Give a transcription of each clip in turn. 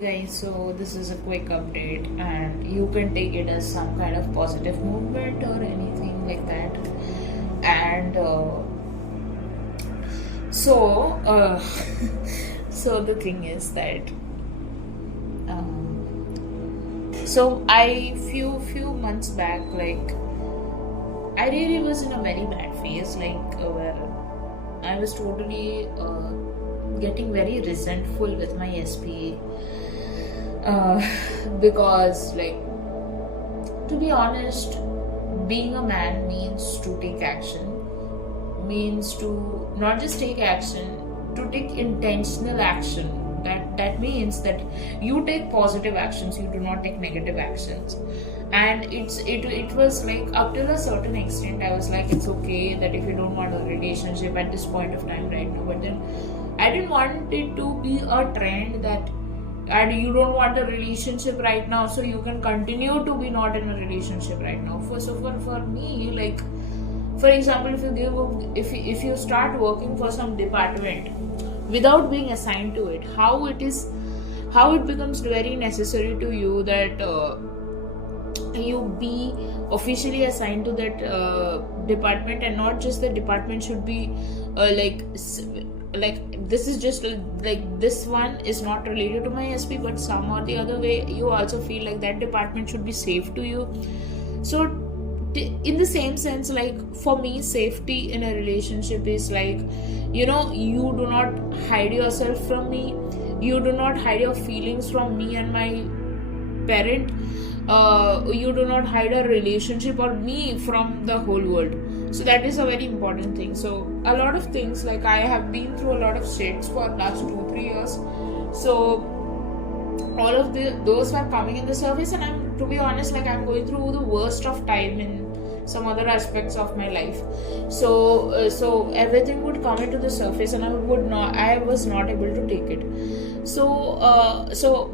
Guys, so this is a quick update, and you can take it as some kind of positive movement or anything like that. And so, so the thing is that, so I few months back, like I really was in a very bad phase, like where I was totally getting very resentful with my SP, uh, because like, to be honest, being a man means to take action, means to not just take action, to take intentional action. That means that you take positive actions, you do not take negative actions. And it was like, up till a certain extent I was like, it's okay that if you don't want a relationship at this point of time right now, but then I didn't want it to be a trend that, and you don't want a relationship right now, so you can continue to be not in a relationship right now. For me, like, for example, if you start working for some department without being assigned to it, how it becomes very necessary to you that you be officially assigned to that department, and not just the department should be like this is just like this one is not related to my SP, but some or the other way you also feel like that department should be safe to you. So in the same sense, like, for me, safety in a relationship is like, you do not hide yourself from me, you do not hide your feelings from me and my parent, you do not hide a relationship or me from the whole world. So that is a very important thing. So a lot of things, like, I have been through a lot of shits for last 2-3 years. So all of those were coming in the surface, and I'm, to be honest, like, I'm going through the worst of time in some other aspects of my life. So everything would come into the surface, and I was not able to take it. So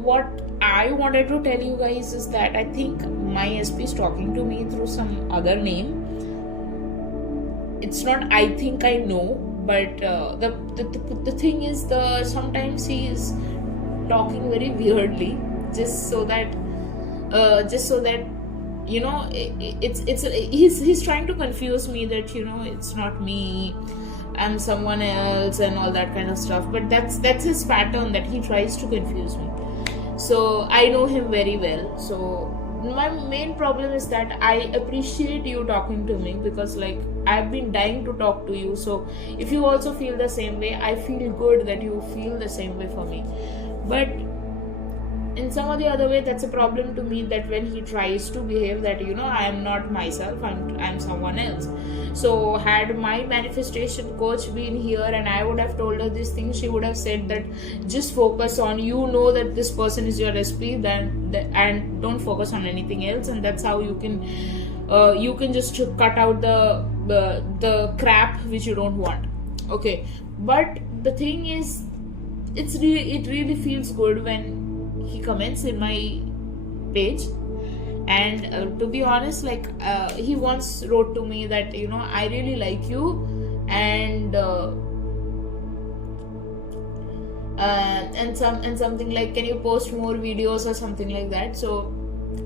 what I wanted to tell you guys is that I think my SP is talking to me through some other name. It's not, I think I know, but the thing is, sometimes he is talking very weirdly, just so that he's trying to confuse me that, it's not me, I'm someone else, and all that kind of stuff. But that's his pattern, that he tries to confuse me. So I know him very well. So my main problem is that I appreciate you talking to me, because, like, I've been dying to talk to you. So if you also feel the same way, I feel good that you feel the same way for me. But in some or the other way, that's a problem to me, that when he tries to behave that, I am not myself, I'm someone else. So had my manifestation coach been here and I would have told her this thing, she would have said that just focus on, that this person is your SP, and don't focus on anything else, and that's how you can just cut out the crap which you don't want. Okay, but the thing is, it really feels good when he comments in my page. And to be honest, like, he once wrote to me that, I really like you, and something like, can you post more videos or something like that. So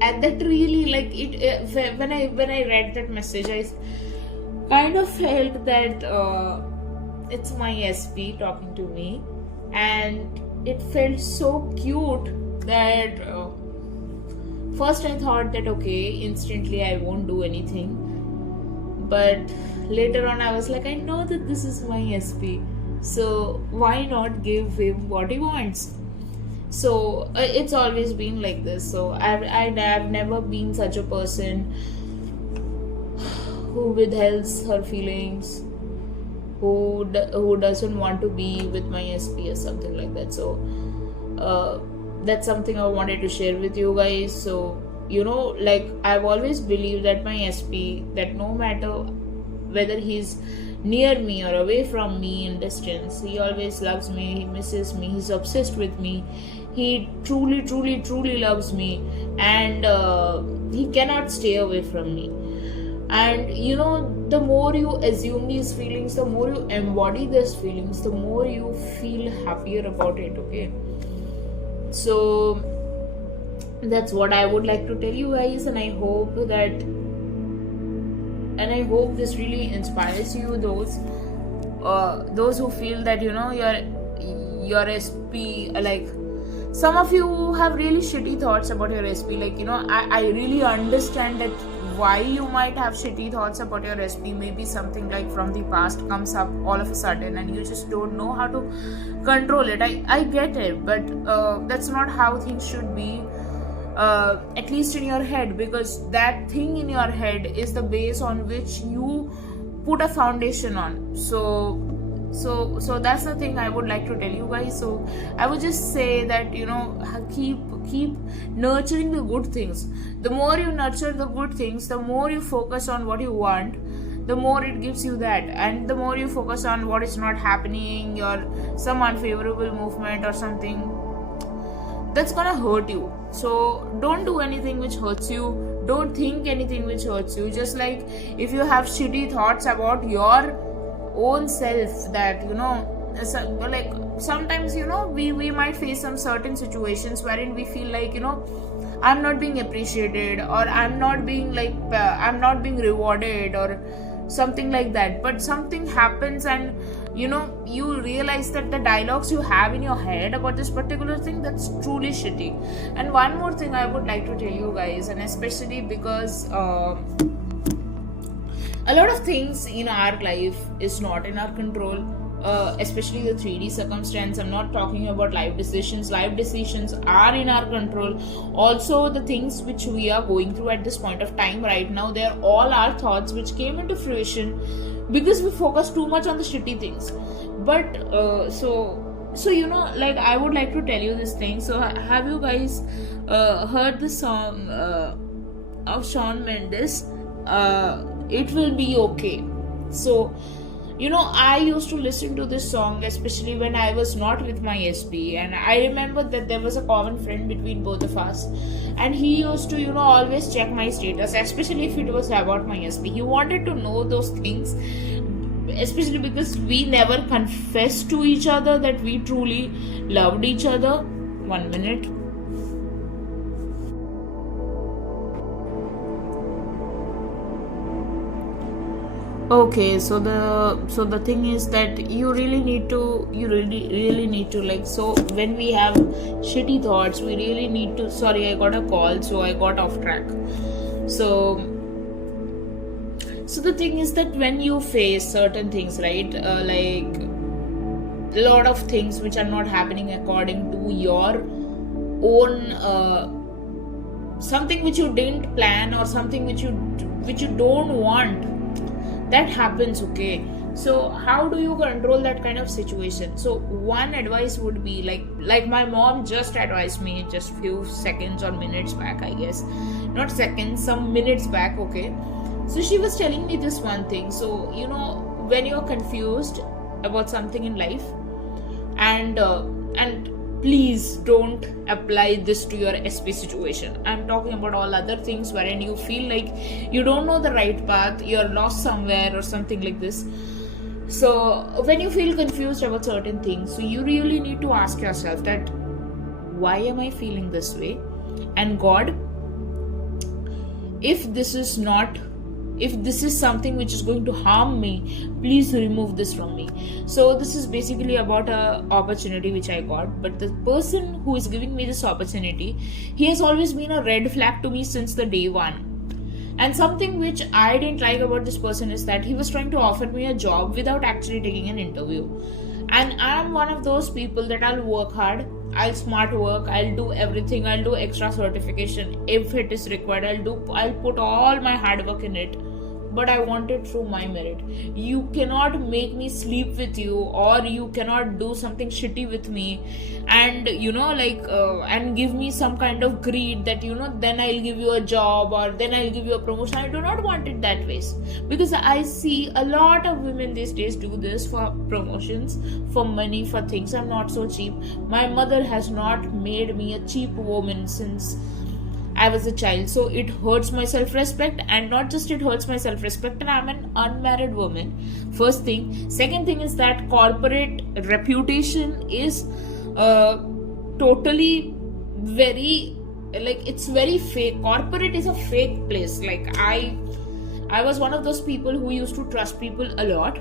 at that, really, like, when I read that message, I kind of felt that it's my SP talking to me, and it felt so cute that first I thought that, okay, instantly I won't do anything, but later on I was like, I know that this is my SP, so why not give him what he wants. So it's always been like this. So I've never been such a person who withholds her feelings, who doesn't want to be with my SP or something like that. So that's something I wanted to share with you guys. So, like, I've always believed that my SP, that no matter whether he's near me or away from me in distance, he always loves me, he misses me, he's obsessed with me, he truly, truly, truly loves me, and he cannot stay away from me. And the more you assume these feelings, the more you embody these feelings, the more you feel happier about it. Okay, So that's what I would like to tell you guys, and I hope this really inspires you, those who feel that your SP, like some of you have really shitty thoughts about your SP. Like, I really understand that why you might have shitty thoughts about your SP. Maybe something like from the past comes up all of a sudden and you just don't know how to control it. I get it, but that's not how things should be, at least in your head, because that thing in your head is the base on which you put a foundation on. So that's the thing I would like to tell you guys. So I would just say that keep nurturing the good things. The more you nurture the good things, the more you focus on what you want, the more it gives you that. And the more you focus on what is not happening, or some unfavorable movement or something, that's gonna hurt you. So don't do anything which hurts you. Don't think anything which hurts you. Just like if you have shitty thoughts about your own self, that like sometimes we might face some certain situations wherein we feel like I'm not being appreciated, or I'm not being rewarded, or something like that. But something happens and you realize that the dialogues you have in your head about this particular thing, that's truly shitty. And one more thing I would like to tell you guys, and especially because a lot of things in our life is not in our control, especially the 3D circumstance. I'm not talking about life decisions. Life decisions are in our control. Also, the things which we are going through at this point of time right now, they are all our thoughts which came into fruition because we focus too much on the shitty things. But like I would like to tell you this thing. So have you guys heard the song of Shawn Mendes, It Will Be Okay? So I used to listen to this song, especially when I was not with my SP, and I remember that there was a common friend between both of us, and he used to always check my status, especially if it was about my SP. He wanted to know those things, especially because we never confessed to each other that we truly loved each other. 1 minute. Okay, so the thing is that you really need to like, so when we have shitty thoughts, we really need to, sorry, I got a call, so I got off track. So the thing is that when you face certain things, right, like a lot of things which are not happening according to your own, something which you didn't plan, or something which you don't want, that happens. Okay, so how do you control that kind of situation? So one advice would be like my mom just advised me just few seconds or minutes back, I guess, not seconds, some minutes back. Okay, so she was telling me this one thing. So when you're confused about something in life, and please don't apply this to your SP situation. I'm talking about all other things wherein you feel like you don't know the right path, you're lost somewhere or something like this. So when you feel confused about certain things, so you really need to ask yourself that, why am I feeling this way? And God, if this is something which is going to harm me, please remove this from me. So this is basically about a opportunity which I got, but the person who is giving me this opportunity, he has always been a red flag to me since the day one. And something which I didn't like about this person is that he was trying to offer me a job without actually taking an interview. And I'm one of those people that I'll work hard, I'll smart work, I'll do everything, I'll do extra certification if it is required, I'll put all my hard work in it, but I want it through my merit. You cannot make me sleep with you, or you cannot do something shitty with me and and give me some kind of greed that then I'll give you a job, or then I'll give you a promotion. I do not want it that way, because I see a lot of women these days do this for promotions, for money, for things. I'm not so cheap. My mother has not made me a cheap woman since I was a child, so it hurts my self-respect. And not just it hurts my self-respect, and I'm an unmarried woman, first thing. Second thing is that corporate reputation is totally very, like, it's very fake. Corporate is a fake place. Like, I was one of those people who used to trust people a lot.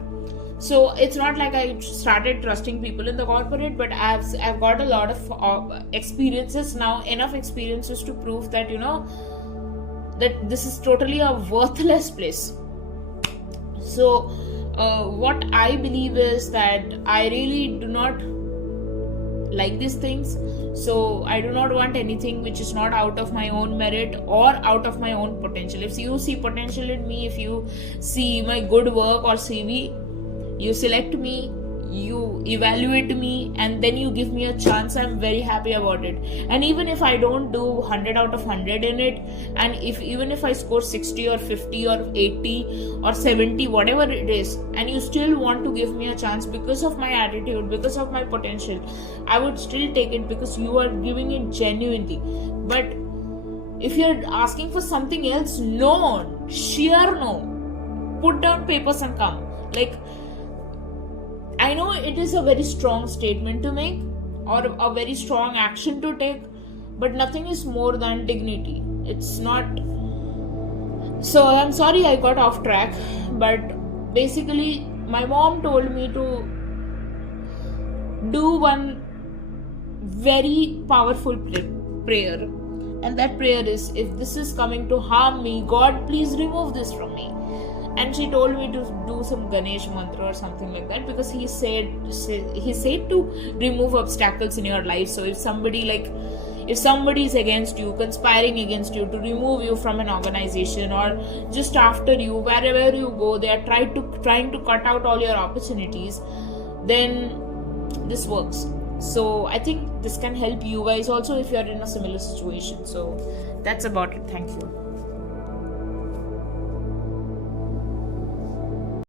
So it's not like I started trusting people in the corporate, but I've got a lot of experiences now, enough experiences to prove that, that this is totally a worthless place. So what I believe is that I really do not like these things. So I do not want anything which is not out of my own merit or out of my own potential. If you see potential in me, if you see my good work or CV, you select me, you evaluate me, and then you give me a chance, I'm very happy about it. And even if I don't do 100 out of 100 in it, and even if I score 60 or 50 or 80 or 70, whatever it is, and you still want to give me a chance because of my attitude, because of my potential, I would still take it, because you are giving it genuinely. But if you're asking for something else, no, sheer no. Put down papers and come. Like, I know it is a very strong statement to make, or a very strong action to take, but nothing is more than dignity. It's not. So I'm sorry I got off track, but basically my mom told me to do one very powerful prayer, and that prayer is, if this is coming to harm me, God, please remove this from me. And she told me to do some Ganesh mantra or something like that, because he said to remove obstacles in your life. So if somebody is against you, conspiring against you to remove you from an organization, or just after you, wherever you go, they are trying to cut out all your opportunities, then this works. So I think this can help you guys also if you are in a similar situation. So that's about it. Thank you.